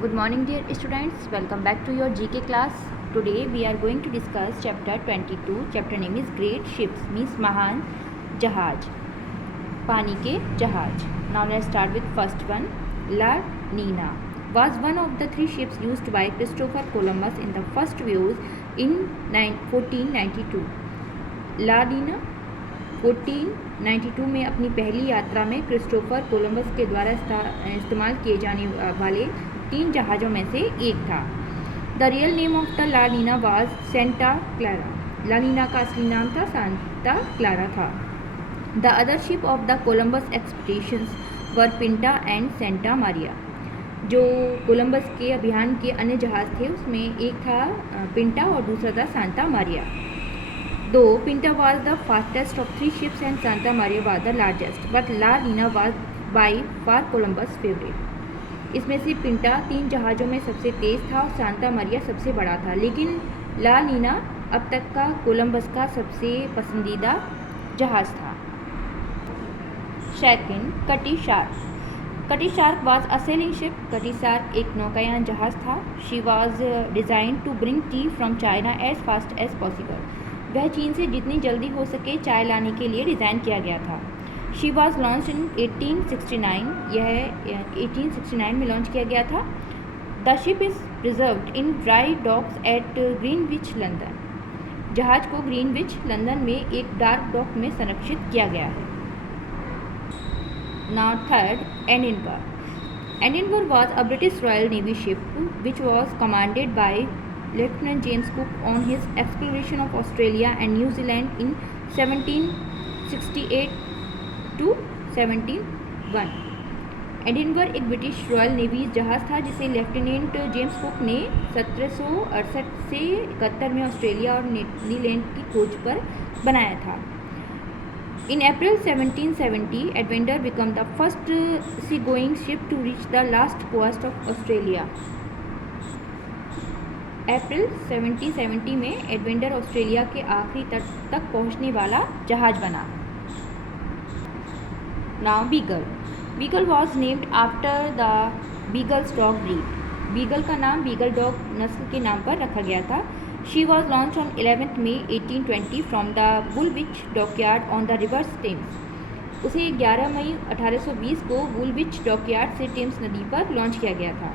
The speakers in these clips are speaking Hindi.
Good morning dear students, welcome back to your GK class. Today we are going to discuss chapter 22. Chapter name is Great Ships means महान जहाज, पानी के जहाज. Now let's start with first one. La Nina was one of the three ships used by Christopher Columbus in the first voyage in 1492. La Nina 1492 में अपनी पहली यात्रा में क्रिस्टोफर कोलंबस के द्वारा इस्तेमाल किए जाने वाले 3 जहाज़ों में से एक था. The real name of the La Nina was Santa Clara. La Nina का असली नाम था सांता क्लारा था. The other ship of the Columbus expeditions were Pinta and Santa Maria. जो कोलंबस के अभियान के अन्य जहाज़ थे उसमें एक था पिंटा और दूसरा था सांता मारिया. दो पिंटा was the fastest of 3 ships and Santa Maria was the largest, but La Nina was by far Columbus' favorite. इसमें से पिंटा 3 जहाज़ों में सबसे तेज़ था और सांता मारिया सबसे बड़ा था, लेकिन ला नीना अब तक का कोलंबस का सबसे पसंदीदा जहाज़ था. Second, Cutty Sark. Cutty Sark was a sailing ship. Cutty Sark एक नौकायान जहाज़ था. She was design to bring tea from China as fast as possible. वह चीन से जितनी जल्दी हो सके चाय लाने के लिए डिज़ाइन किया गया था. She was launch in 1869. यह 1869 में लॉन्च किया गया था. The ship is preserved in dry docks at Greenwich London. जहाज को ग्रीनविच लंदन में एक डार्क डॉक में संरक्षित किया गया है. Now third, Edinburgh. Edinburgh was a British Royal Navy ship which was commanded by Lieutenant James Cook on his exploration of Australia and New Zealand in 1768 to 1701. Edinburgh एक ब्रिटिश रॉयल नेवी जहाज़ था जिसे लेफ्टिनेंट जेम्स कुक ने 1768 से 71 में ऑस्ट्रेलिया और न्यूजीलैंड की खोज पर बनाया था. In April 1770, Adventure became the first sea-going ship to reach the last coast of Australia. अप्रैल 1770 में एडवेंचर ऑस्ट्रेलिया के आखिरी तट तक पहुंचने वाला जहाज बना. Now beagle. Beagle was named after the beagles dog breed. Beagle का नाम बीगल डॉग नस्ल के नाम पर रखा गया था. She was launched on 11 May 1820 from the Woolwich dockyard on the river Thames. उसे 11 मई 1820 को वुलविच डॉकयार्ड से टेम्स नदी पर लॉन्च किया गया था.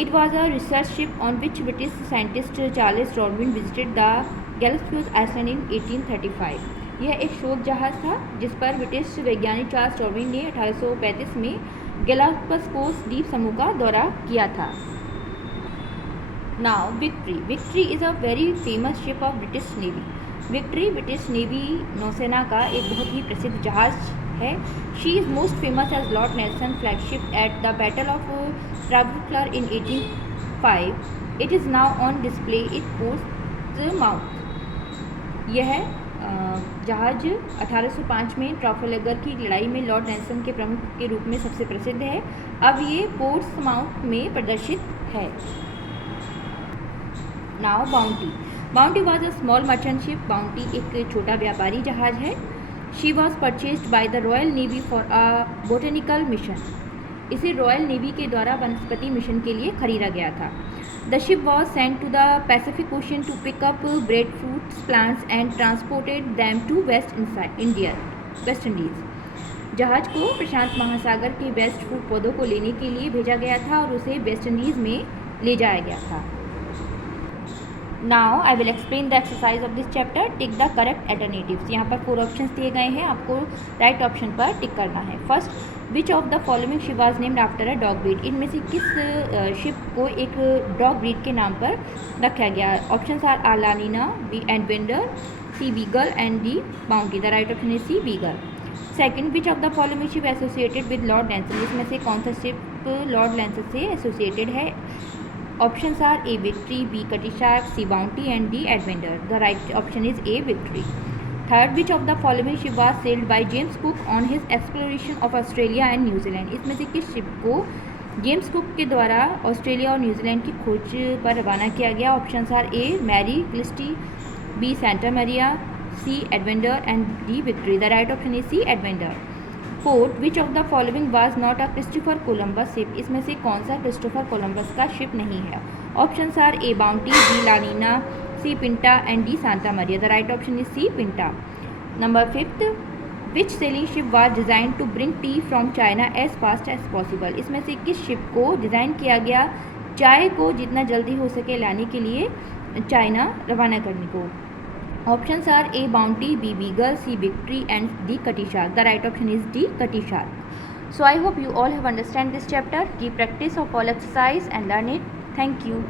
It was a research ship on which British scientist Charles Darwin visited the Galapagos Island in 1835. यह एक शोध जहाज़ था जिस पर ब्रिटिश वैज्ञानिक चार्ल्स डार्विन ने 1835 में गैलापागोस द्वीप समूह का दौरा किया था. Now Victory. Victory is a very famous ship of British Navy. Victory British Navy नौसेना का एक बहुत ही प्रसिद्ध जहाज़ है. She is most famous as Lord Nelson flagship at the battle of Trafalgar in 1805. It is now on display in Portsmouth. यह जहाज 1805 में ट्राफल्गर की लड़ाई में लॉर्ड नेल्सन के प्रमुख के रूप में सबसे प्रसिद्ध है. अब ये पोर्ट्समाउथ में प्रदर्शित है. Now Bounty. Bounty was a small merchant ship. Bounty एक छोटा व्यापारी जहाज है. She was purchased by the Royal Navy for a botanical mission. इसे रॉयल नेवी के द्वारा वनस्पति मिशन के लिए खरीदा गया था. The ship was sent to the Pacific Ocean to pick up bread fruits plants and transported them to West Indies. जहाज को प्रशांत महासागर के वेस्ट फ्रूट पौधों को लेने के लिए भेजा गया था और उसे वेस्ट इंडीज़ में ले जाया गया था. Now I will explain the exercise of this chapter. Tick the correct alternatives. यहाँ पर 4 ऑप्शंस दिए गए हैं, आपको राइट ऑप्शन पर टिक करना है. First, which of the following ship was named after a dog breed. इनमें से किस शिप को एक डॉग ब्रीड के नाम पर रखा गया. Options are A La Nina, B Adventure, C Beagle and D Bounty. The right option is C Beagle. Second, which of the following ship associated with Lord Nelson. इसमें से कौन सा शिप लॉर्ड नेल्सन से एसोसिएटेड है. Options are A Victory, B Cutty Sark, C Bounty and D Adventure. The right option is A Victory. Third, which of the following ship was sailed by James cook on his exploration of Australia and New Zealand. इसमें से किस शिप को जेम्स कुक के द्वारा ऑस्ट्रेलिया और न्यूजीलैंड की खोज पर रवाना किया गया. Options are A Mary Christie, B Santa Maria, C Adventure and D Victory. The right option is C Adventure. Fourth, which of the following was not a Christopher Columbus ship, इसमें से कौन सा क्रिस्टोफर कोलंबस का शिप नहीं है? Options are A Bounty, B La Nina, C Pinta and D Santa Maria. The right option is C Pinta. Number fifth, which sailing ship was design to bring tea from China as fast as possible, इसमें से किस शिप को डिज़ाइन किया गया चाय को जितना जल्दी हो सके लाने के लिए चाइना रवाना करने को? Options are A Bounty, B Beagle, C Victory and D Cutty Sark. The right option is D Cutty Sark. So I hope you all have understand this chapter. Keep practice of all exercise and learn it. Thank you.